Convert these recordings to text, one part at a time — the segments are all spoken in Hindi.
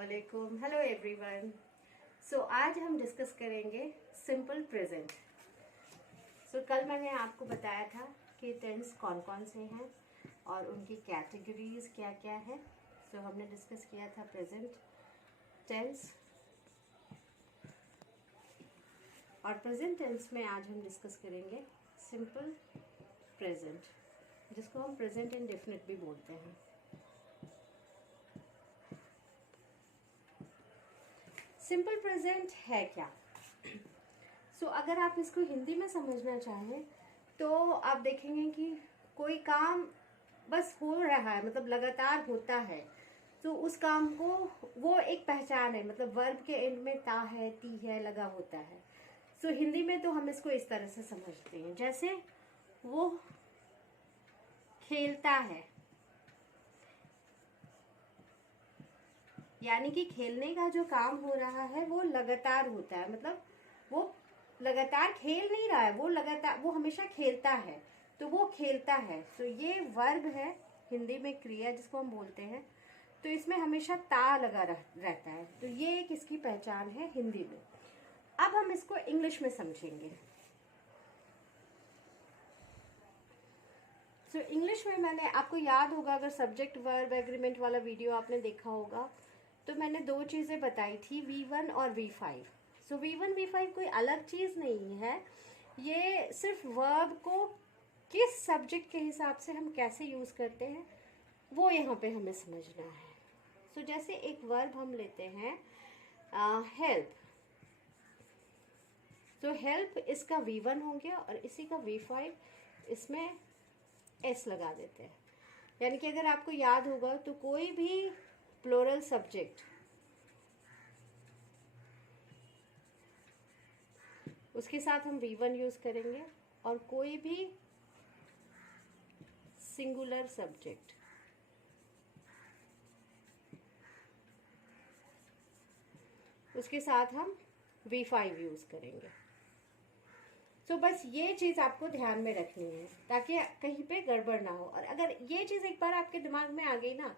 अस्सलामुअलैकुम, हेलो एवरीवन। आज हम डिस्कस करेंगे सिंपल प्रेजेंट। कल मैंने आपको बताया था कि टेंस कौन कौन से हैं और उनकी कैटेगरीज क्या क्या है। हमने डिस्कस किया था प्रेजेंट टेंस, और प्रेजेंट टेंस में आज हम डिस्कस करेंगे सिंपल प्रेजेंट, जिसको हम प्रेजेंट इंडेफिनिट भी बोलते हैं। सिंपल प्रेजेंट है क्या? अगर आप इसको हिंदी में समझना चाहें तो आप देखेंगे कि कोई काम बस हो रहा है, मतलब लगातार होता है, तो उस काम को वो एक पहचान है, मतलब वर्ब के एंड में ता है, ती है लगा होता है। हिंदी में तो हम इसको इस तरह से समझते हैं, जैसे वो खेलता है, यानी कि खेलने का जो काम हो रहा है वो लगातार होता है, मतलब वो लगातार खेल नहीं रहा है, वो लगातार, वो हमेशा खेलता है, तो वो खेलता है। ये वर्ब है, हिंदी में क्रिया जिसको हम बोलते हैं, तो इसमें हमेशा ता लगा रहता है, तो ये एक इसकी पहचान है हिंदी में। अब हम इसको इंग्लिश में समझेंगे। इंग्लिश में मैंने, आपको याद होगा अगर सब्जेक्ट वर्ब एग्रीमेंट वाला वीडियो आपने देखा होगा, तो मैंने दो चीज़ें बताई थी, V1 और V5। V1 V5 कोई अलग चीज़ नहीं है, ये सिर्फ वर्ब को किस सब्जेक्ट के हिसाब से हम कैसे यूज़ करते हैं वो यहाँ पे हमें समझना है। जैसे एक वर्ब हम लेते हैं हेल्प, हेल्प इसका V1 हो गया और इसी का V5, इसमें S लगा देते हैं। यानी कि अगर आपको याद होगा तो कोई भी प्लूरल सब्जेक्ट, उसके साथ हम V1 यूज करेंगे, और कोई भी सिंगुलर सब्जेक्ट उसके साथ हम V5 यूज करेंगे। बस ये चीज आपको ध्यान में रखनी है ताकि कहीं पे गड़बड़ ना हो। और अगर ये चीज एक बार आपके दिमाग में आ गई ना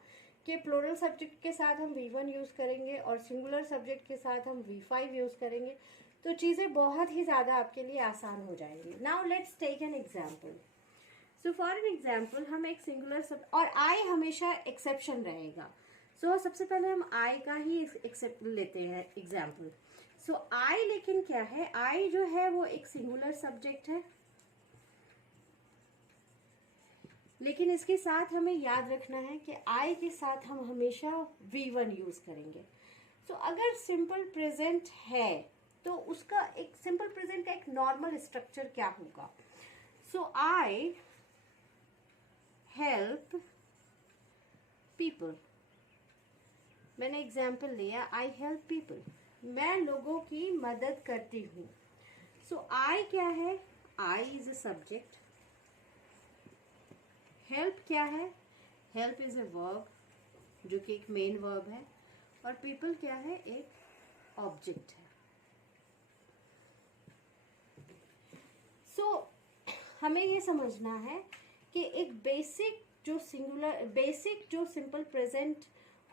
कि प्लूरल सब्जेक्ट के साथ हम V1 यूज करेंगे और सिंगुलर सब्जेक्ट के साथ हम V5 यूज करेंगे, तो चीजें बहुत ही ज्यादा आपके लिए आसान हो जाएंगी। Now let's take an example. For an example हम एक सिंगुलर और आई हमेशा एक्सेप्शन रहेगा। सबसे पहले हम आई का ही एक्सेप्ट लेते हैं एग्जाम्पल। आई लेकिन क्या है, आई जो है वो एक सिंगुलर सब्जेक्ट है, लेकिन इसके साथ हमें याद रखना है कि आई के साथ हम हमेशा V1 यूज करेंगे। अगर सिंपल प्रेजेंट है तो उसका एक सिंपल प्रेजेंट का एक नॉर्मल स्ट्रक्चर क्या होगा? आई हेल्प पीपल, मैंने एग्जाम्पल लिया, आई हेल्प पीपल, मैं लोगों की मदद करती हूँ। आई क्या है? I is a subject, help क्या है? हेल्प इज अ वर्ब जो कि एक मेन वर्ब है, और पीपल क्या है? एक ऑब्जेक्ट है। हमें ये समझना है कि एक बेसिक जो सिंपल प्रेजेंट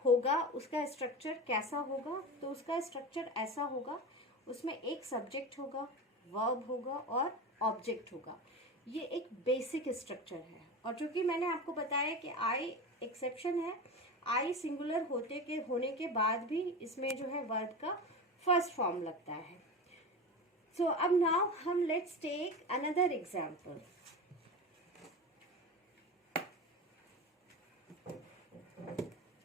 होगा उसका स्ट्रक्चर कैसा होगा। तो उसका स्ट्रक्चर ऐसा होगा, उसमें एक सब्जेक्ट होगा, वर्ब होगा और ऑब्जेक्ट होगा। ये एक बेसिक स्ट्रक्चर है। और चूंकि मैंने आपको बताया कि आई एक्सेप्शन है, आई सिंगुलर होने के बाद भी इसमें जो है वर्ब का फर्स्ट फॉर्म लगता है। अब नाउ हम लेट्स टेक अनदर एग्जाम्पल।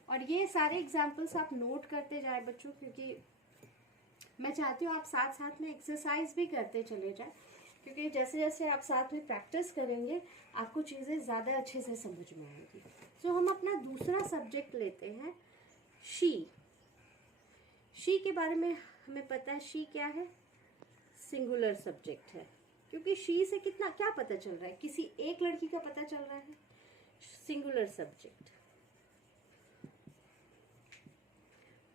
और ये सारे एग्जाम्पल्स आप नोट करते जाए बच्चों, क्योंकि मैं चाहती हूँ आप साथ साथ में एक्सरसाइज भी करते चले जाए, क्योंकि जैसे जैसे आप साथ में प्रैक्टिस करेंगे आपको चीज़ें ज़्यादा अच्छे से समझ में आएंगी। हम अपना दूसरा सब्जेक्ट लेते हैं, शी। शी के बारे में हमें पता है, शी क्या है? सिंगुलर सब्जेक्ट है, क्योंकि शी से क्या पता चल रहा है? किसी एक लड़की का पता चल रहा है, सिंगुलर सब्जेक्ट।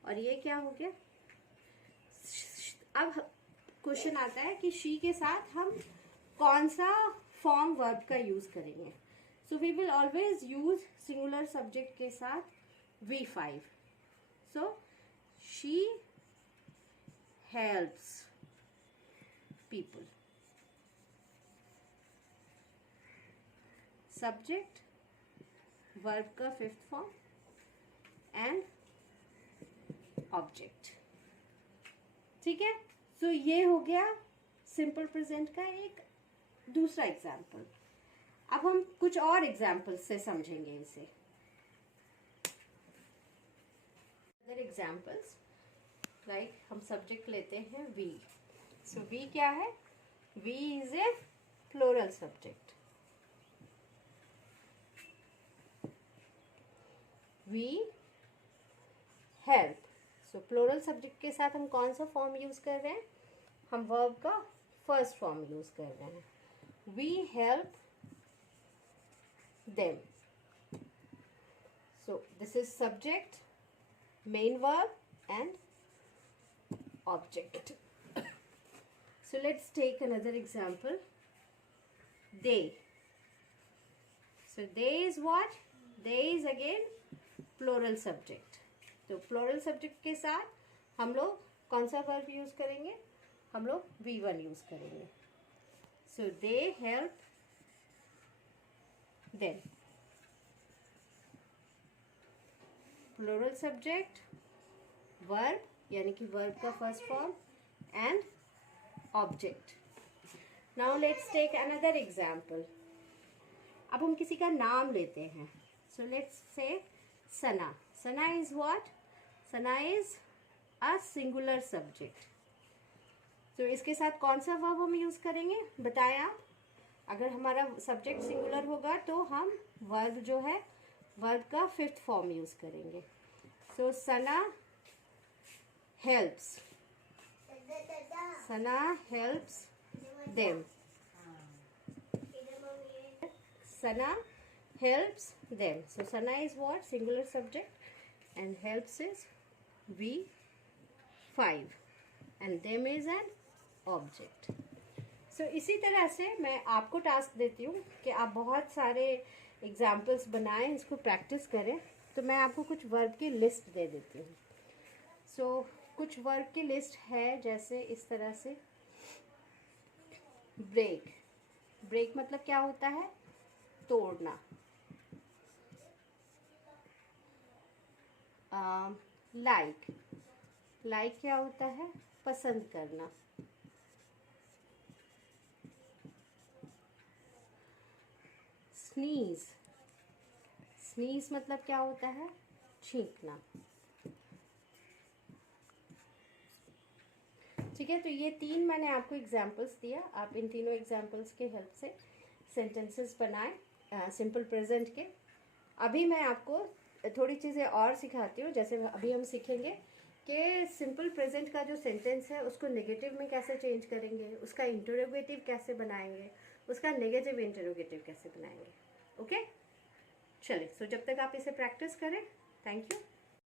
और ये क्या हो गया? अब क्वेश्चन आता है कि शी के साथ हम कौन सा फॉर्म वर्ब का यूज करेंगे। We will always use singular subject के साथ V5। helps people. Subject, verb का फिफ्थ फॉर्म एंड ऑब्जेक्ट. ठीक है. सो ये हो गया सिंपल प्रेजेंट का एक दूसरा एग्जाम्पल. अब हम कुछ और एग्जाम्पल्स से समझेंगे इसे. अदर एग्जाम्पल्स लाइक हम सब्जेक्ट लेते हैं वी. सो वी क्या है? We is a plural subject. We help. So plural subject के साथ हम कौन सा फॉर्म यूज कर रहे हैं? हम वर्ब का फर्स्ट फॉर्म यूज कर रहे हैं. We help them. So this is subject, main verb and object. So let's take another example. They. So they is what? They is again plural subject. तो plural subject के साथ हम लोग कौन सा verb यूज करेंगे? हम लोग V1 यूज करेंगे. So they help them. Plural subject, verb यानी कि verb का first form and object. Now let's take another example. अब हम किसी का नाम लेते हैं. So let's say Sana. Sana is what? Sana is a singular subject. So इसके साथ कौन सा verb हम यूज करेंगे? बताएं आप. अगर हमारा सब्जेक्ट सिंगुलर होगा तो हम वर्ब जो है वर्ब का फिफ्थ फॉर्म यूज करेंगे. So Sana helps. Sana helps them. Sana helps them. So Sana is what? Singular subject and helps is V5 and them is an object. तो इसी तरह से मैं आपको टास्क देती हूँ कि आप बहुत सारे एग्जाम्पल्स बनाएं, इसको प्रैक्टिस करें. तो मैं आपको कुछ वर्ब की लिस्ट दे देती हूँ. सो कुछ वर्ब की लिस्ट है जैसे इस तरह से. ब्रेक. ब्रेक मतलब क्या होता है? तोड़ना. लाइक. लाइक क्या होता है? पसंद करना. स्नीज. स्नीज मतलब क्या होता है? छींकना. ठीक है. तो ये तीन मैंने आपको एग्जाम्पल्स दिया. आप इन तीनों एग्जाम्पल्स के हेल्प से सेंटेंसेस बनाएं सिंपल प्रेजेंट के. अभी मैं आपको थोड़ी चीज़ें और सिखाती हूँ. जैसे अभी हम सीखेंगे कि सिंपल प्रेजेंट का जो सेंटेंस है उसको नेगेटिव में कैसे चेंज करेंगे, उसका इंटरोगेटिव कैसे बनाएंगे, उसका नेगेटिव इंटरोगेटिव कैसे बनाएंगे. ओके. चलिए. सो जब तक आप इसे प्रैक्टिस करें. Thank you.